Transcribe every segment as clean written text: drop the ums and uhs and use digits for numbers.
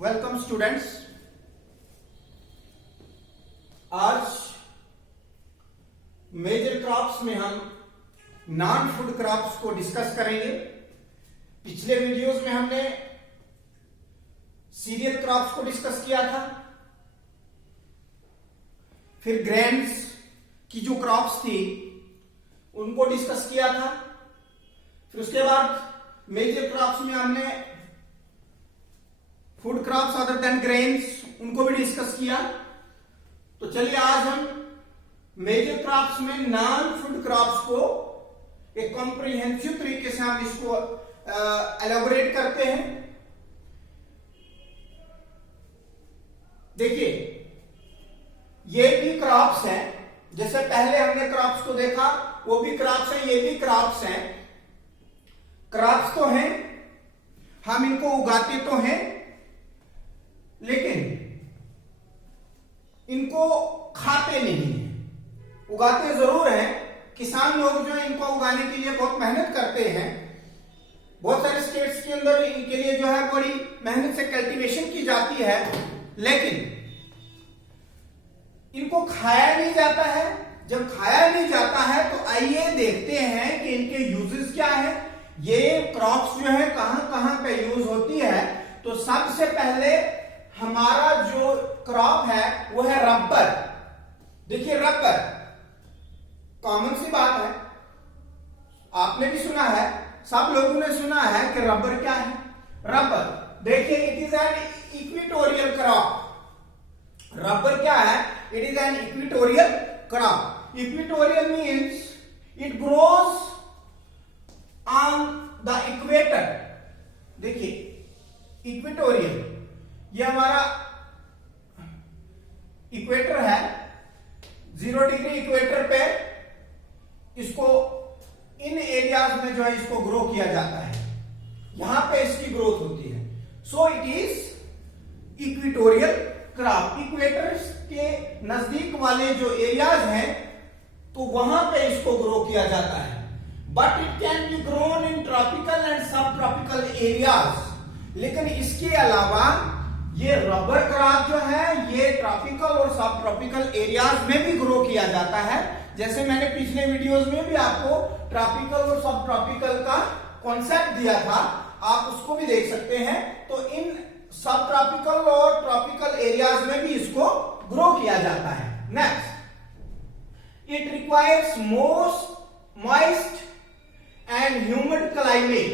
Welcome students. आज major crops में हम नॉन फूड क्रॉप्स को डिस्कस करेंगे। पिछले वीडियोस में हमने सीरियल क्रॉप्स को डिस्कस किया था, फिर ग्रेन्स की जो क्रॉप्स थी उनको डिस्कस किया था, फिर उसके बाद मेजर क्रॉप्स में हमने food crops other than grains उनको भी डिस्कस किया। तो चलिए आज हम मेजर क्रॉप्स में नॉन फूड क्रॉप्स को एक कॉम्प्रिहेंसिव तरीके से हम इसको एलैबोरेट करते हैं। देखिए, ये भी क्रॉप्स हैं, जैसे पहले हमने क्रॉप्स को देखा, वो भी क्रॉप्स हैं, ये भी क्रॉप्स हैं। क्रॉप्स तो हैं, हम इनको उगाते तो हैं, लेकिन इनको खाते नहीं हैं। उगाते जरूर हैं, किसान लोग जो है इनको उगाने के लिए बहुत मेहनत करते हैं। बहुत सारे स्टेट्स के अंदर इनके लिए जो है बड़ी मेहनत से कल्टीवेशन की जाती है, लेकिन इनको खाया नहीं जाता है। जब खाया नहीं जाता है तो आइए देखते हैं कि इनके यूजेस क्या है, ये क्रॉप्स जो है कहां कहां पे यूज होती है। तो सबसे पहले हमारा जो क्रॉप है वो है रबर। देखिए, रबर कॉमन सी बात है, आपने भी सुना है, सब लोगों ने सुना है कि रबर क्या है। रबर, देखिए, it is an equatorial crop. Rubber क्या है? It is an equatorial crop. Equatorial means it grows on the equator. देखिए, इक्वेटोरियल, ये हमारा इक्वेटर है, 0 डिग्री इक्वेटर पे इसको इन एरियाज में जो है इसको ग्रो किया जाता है, यहां पे इसकी ग्रोथ होती है। So it is equatorial crop. Equator के नजदीक वाले जो एरियाज हैं तो वहां पे इसको ग्रो किया जाता है। But it can be grown in tropical and सब ट्रॉपिकल एरियाज। लेकिन इसके अलावा ये रबर क्रॉप जो है ये ट्रॉपिकल और सब ट्रॉपिकल एरियाज में भी ग्रो किया जाता है। जैसे मैंने पिछले वीडियोस में भी आपको ट्रॉपिकल और सब ट्रॉपिकल का कॉन्सेप्ट दिया था, आप उसको भी देख सकते हैं। तो इन सब ट्रॉपिकल और ट्रॉपिकल एरियाज में भी इसको ग्रो किया जाता है। Next, it requires moist and humid climate.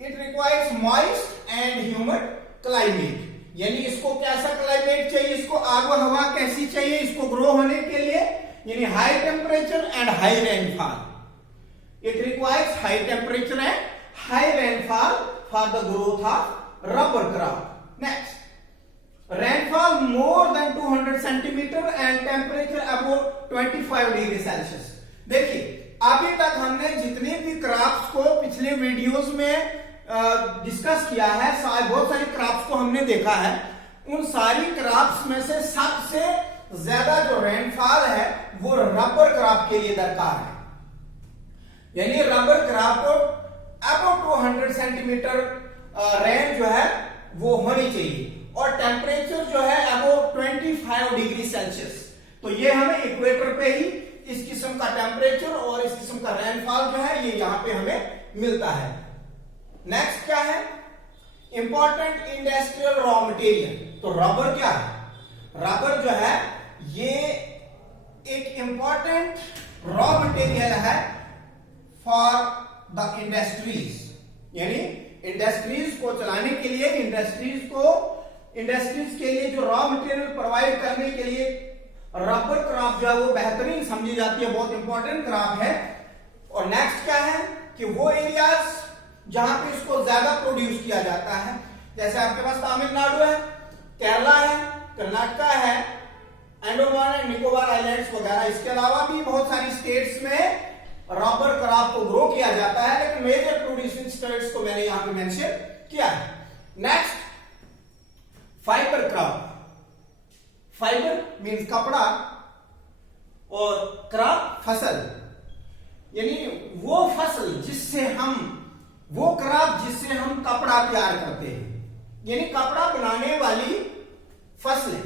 It requires moist and humid climate, यानी इसको कैसा क्लाइमेट चाहिए, इसको आबो हवा कैसी चाहिए इसको ग्रो होने के लिए, यानी high temperature and high rainfall. It requires high temperature and high rainfall for the growth of rubber crop. Next, rainfall more than 200 centimetre and temperature above 25 degree Celsius. देखिए, अभी तक हमने जितने भी क्रॉप्स को पिछले वीडियोस में डिस्कस किया है, बहुत सारी क्रॉप्स को हमने देखा है। उन सारी क्रॉप्स में से सबसे ज्यादा जो रेनफॉल है वो रबर क्रॉप के लिए दरकार है, यानी रबर क्रॉप को अबव 200 सेंटीमीटर रेन जो है वो होनी चाहिए और टेम्परेचर जो है अबव 25 डिग्री सेल्सियस। तो ये हमें इक्वेटर पे ही इस किस्म का टेम्परेचर और इस किस्म का रेनफॉल जो है ये यहां पे हमें मिलता है। नेक्स्ट क्या है? Important industrial raw material. तो रबर क्या है? रबर जो है ये एक इंपॉर्टेंट रॉ मटेरियल है फॉर द इंडस्ट्रीज, यानी इंडस्ट्रीज को चलाने के लिए, इंडस्ट्रीज के लिए जो रॉ मटेरियल प्रोवाइड करने के लिए रबर क्रॉप जो है वो बेहतरीन समझी जाती है, बहुत इंपॉर्टेंट क्रॉप है। और नेक्स्ट क्या है कि वो एरियाज जहां पे इसको ज्यादा प्रोड्यूस किया जाता है, जैसे आपके पास तमिलनाडु है, केरला है, कर्नाटका है, अंडमान एंड निकोबार आइलैंड्स वगैरह। इसके अलावा भी बहुत सारी स्टेट्स में रबर क्रॉप को ग्रो किया जाता है, लेकिन मेजर प्रोड्यूसिंग स्टेट्स को मैंने यहां पे मेंशन किया है। Next, fibre crop. Fibre means कपड़ा और क्रॉप फसल, यानी वो फसल जिससे हम, वो क्रॉप जिससे हम कपड़ा तैयार करते हैं, यानी कपड़ा बनाने वाली फसलें।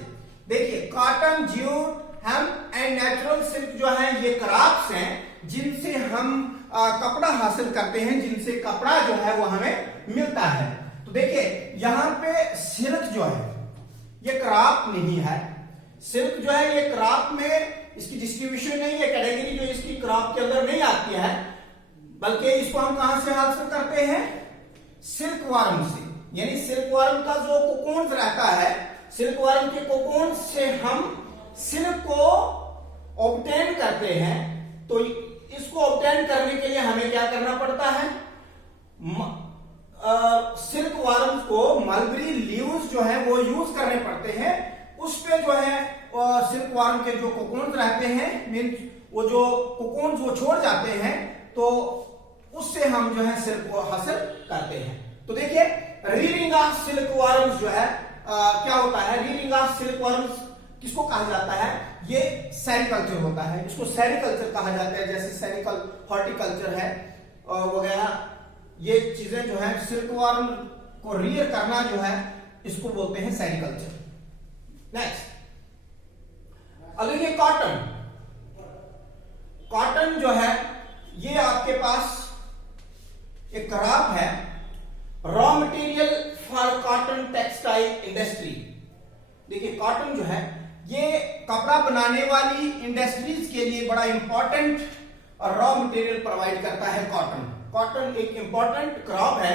देखिए cotton, jute, hemp and natural silk जो है ये क्रॉप्स हैं जिनसे हम कपड़ा हासिल करते हैं, जिनसे कपड़ा जो है वो हमें मिलता है। तो देखिए यहां पे सिल्क जो है ये क्रॉप नहीं है। सिल्क जो है ये क्रॉप में इसकी डिस्ट्रीब्यूशन नहीं है, कैटेगरी जो इसकी क्रॉप के अंदर नहीं आती है, बल्कि इसको हम कहां से हासिल करते हैं? सिल्क वर्म से। यानी सिल्क वर्म का जो कोकोन्स रहता है, सिल्क वर्म के कोकोन से हम सिल्क को ऑब्टेन करते हैं। तो इसको ऑब्टेन करने के लिए हमें क्या करना पड़ता है? सिल्क वर्म को मलबरी लीव्स जो है वो यूज करने पड़ते हैं। उस पे जो है सिल्क वर्म के जो कोकोन्स रहते हैं, मीन वो जो कोकोन्स वो छोड़ जाते हैं, तो उससे हम जो है सिल्क को हासिल करते हैं। तो देखिए रीडिंग ऑफ सिल्क वर्म्स जो है क्या होता है? रीडिंग ऑफ सिल्क वर्म्स किसको कहा जाता है? ये सेरिकल्चर होता है, इसको सेरिकल्चर कहा जाता है। जैसे सेरिकल हॉर्टिकल्चर है वगैरह, ये चीजें जो है सिल्क वर्म को रियर करना जो है इसको बोलते हैं सेरिकल्चर। नेक्स्ट अगर ये कॉटन, कॉटन जो है ये आपके पास एक क्रॉप है, raw material for cotton textile industry. देखिए कॉटन जो है ये कपड़ा बनाने वाली इंडस्ट्रीज के लिए बड़ा इंपॉर्टेंट रॉ मटेरियल प्रोवाइड करता है कॉटन। कॉटन एक इंपॉर्टेंट क्रॉप है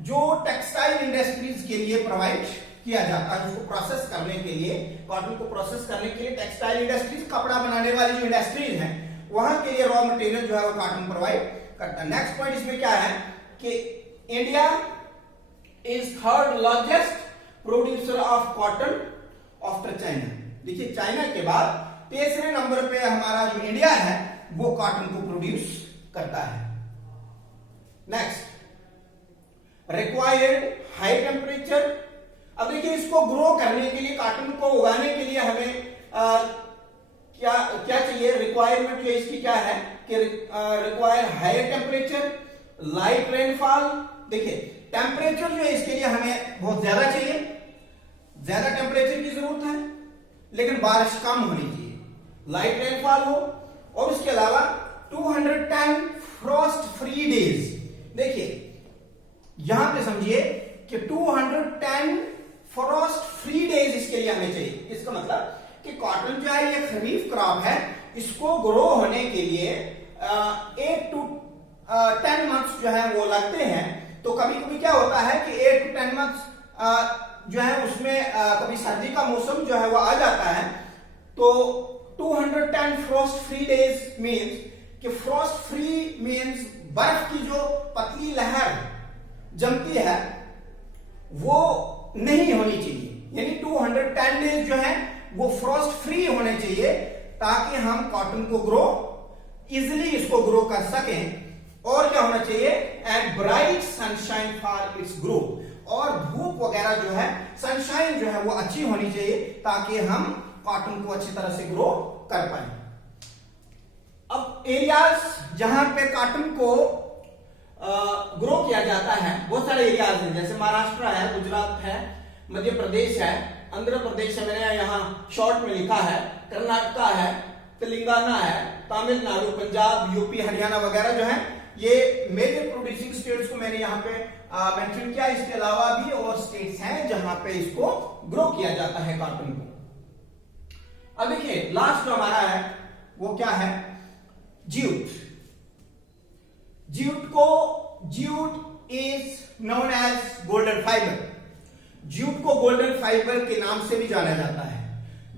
जो टेक्सटाइल इंडस्ट्रीज के लिए प्रोवाइड किया जाता है। उसको प्रोसेस करने के लिए, कॉटन को प्रोसेस करने के लिए टेक्सटाइल इंडस्ट्रीज, कपड़ा बनाने वाली जो इंडस्ट्रीज हैं वहां के लिए रॉ मटेरियल जो है वो कॉटन प्रोवाइड करता है। नेक्स्ट पॉइंट इसमें क्या है कि India is third largest producer of cotton after China. देखिए चाइना के बाद तीसरे नंबर पे हमारा जो इंडिया है वो कॉटन को प्रोड्यूस करता है। Next required high temperature. अब देखिए इसको ग्रो करने के लिए, कॉटन को उगाने के लिए हमें क्या चाहिए? रिक्वायरमेंट जो इसकी क्या है कि require higher temperature, light rainfall. देखिए टेम्परेचर जो है इसके लिए हमें बहुत ज्यादा चाहिए, ज्यादा टेम्परेचर की जरूरत है, लेकिन बारिश कम होनी चाहिए, लाइट रेनफॉल हो, और उसके अलावा 210 फ्रॉस्ट फ्री डेज। देखिए यहां पे समझिए कि 210 फ्रॉस्ट फ्री डेज इसके लिए हमें चाहिए। इसका मतलब कि कॉटन जो है ये खरीफ क्रॉप है, इसको ग्रो होने के लिए 8 to 10 मंथ्स जो है वो लगते हैं। तो कभी कभी क्या होता है कि 8 to 10 मंथ्स जो है उसमें कभी सर्दी का मौसम जो है वो आ जाता है। तो 210 फ्रॉस्ट फ्री डेज मीन्स कि फ्रॉस्ट फ्री मीन्स बर्फ की जो पतली लहर जमती है वो नहीं होनी चाहिए। यानी 210 डेज जो है वो फ्रॉस्ट फ्री होने चाहिए ताकि हम कॉटन को ग्रो इजिली इसको ग्रो कर सकें। और क्या होना चाहिए? And bright sunshine for its growth. और धूप वगैरह जो है, सनशाइन जो है वो अच्छी होनी चाहिए ताकि हम कॉटन को अच्छी तरह से ग्रो कर पाए। अब एरियाज जहां पे कॉटन को ग्रो किया जाता है, बहुत सारे एरियाज हैं, जैसे महाराष्ट्र है, गुजरात है, मध्य प्रदेश है, आंध्र प्रदेश है, मैंने यहाँ शॉर्ट में लिखा है, कर्नाटका है, तेलंगाना है, तमिलनाडु, पंजाब, यूपी, हरियाणा वगैरह जो है ये मेजर प्रोड्यूसिंग स्टेट्स को मैंने यहाँ पे मेंशन किया। इसके अलावा भी और स्टेट्स हैं जहां पे इसको ग्रो किया जाता है कॉटन को। अब देखिए लास्ट जो हमारा है वो क्या है? Jute. Jute is known as golden fibre. Jute को गोल्डन फाइबर के नाम से भी जाना जाता है,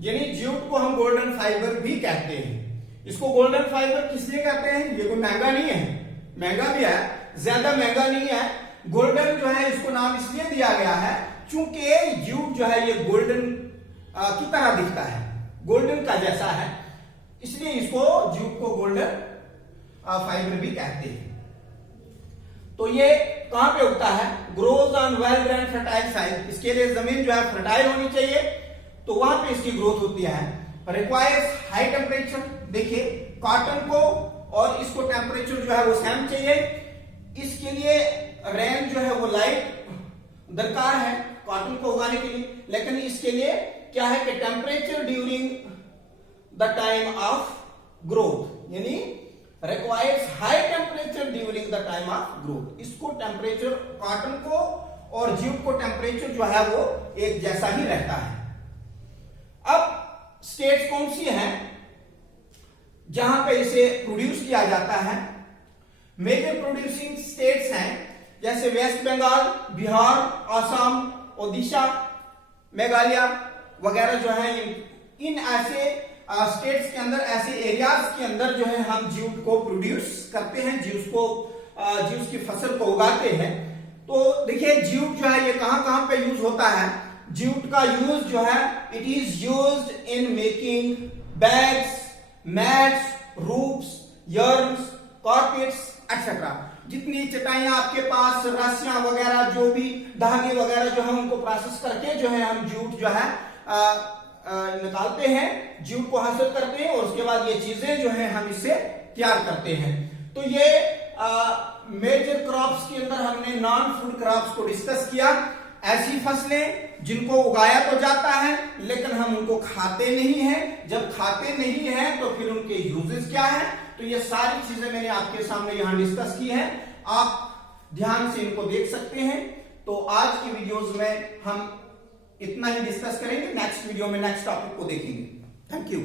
यानी ज्यूट को हम गोल्डन फाइबर भी कहते हैं। इसको गोल्डन फाइबर किस लिए कहते हैं? ये कोई महंगा नहीं है, महंगा भी है, ज्यादा महंगा नहीं है। गोल्डन जो है इसको नाम इसलिए दिया गया है क्योंकि ज्यूट जो है ये गोल्डन की तरह दिखता है, गोल्डन का जैसा है, इसलिए इसको ज्यूट को गोल्डन फाइबर भी कहते हैं। तो ये कहां पे उगता है? Grows on well drained fertile side. इसके लिए जमीन जो है फर्टाइल होनी चाहिए, तो वहां पे इसकी ग्रोथ होती है। Requires high temperature. देखिए कॉटन को और इसको टेम्परेचर जो है वो सेम चाहिए। इसके लिए रेन जो है वो लाइट दरकार है, कॉटन को उगाने के लिए, लेकिन इसके लिए क्या है कि temperature during the time of growth, यानी requires high temperature during the time of growth. इसको टेम्परेचर कॉटन को और जूट को टेम्परेचर जो है वो एक जैसा ही रहता है। अब स्टेट्स कौन सी हैं जहां पे इसे प्रोड्यूस किया जाता है? मेजर प्रोड्यूसिंग स्टेट्स हैं जैसे वेस्ट बंगाल, बिहार, असम, ओडिशा, मेघालय वगैरह जो है। इन ऐसे स्टेट्स के अंदर, ऐसे एरियाज के अंदर जो है हम जूट को प्रोड्यूस करते हैं, जूट की फसल को उगाते हैं। तो देखिए जूट जो है ये कहां कहां पे यूज होता है? जूट का यूज जो है it is used in making bags, mats, roofs, yearns, carpets etcetera. जितनी चटाइयां आपके पास, रस्सियां वगैरह, जो भी धागे वगैरह जो है उनको प्रोसेस करके जो है हम जूट जो है निकालते हैं, जूट को हासिल करते हैं और उसके बाद ये चीजें जो है हम इससे तैयार करते हैं। तो ये मेजर क्रॉप्स के अंदर हमने नॉन फूड क्रॉप्स को डिस्कस किया। ऐसी फसलें जिनको उगाया तो जाता है लेकिन हम उनको खाते नहीं हैं। जब खाते नहीं हैं तो फिर उनके यूजेस क्या है? तो ये सारी चीजें मैंने आपके सामने यहां डिस्कस की हैं, आप ध्यान से इनको देख सकते हैं। तो आज की वीडियोस में हम इतना ही डिस्कस करेंगे, नेक्स्ट वीडियो में नेक्स्ट टॉपिक को देखेंगे। Thank you.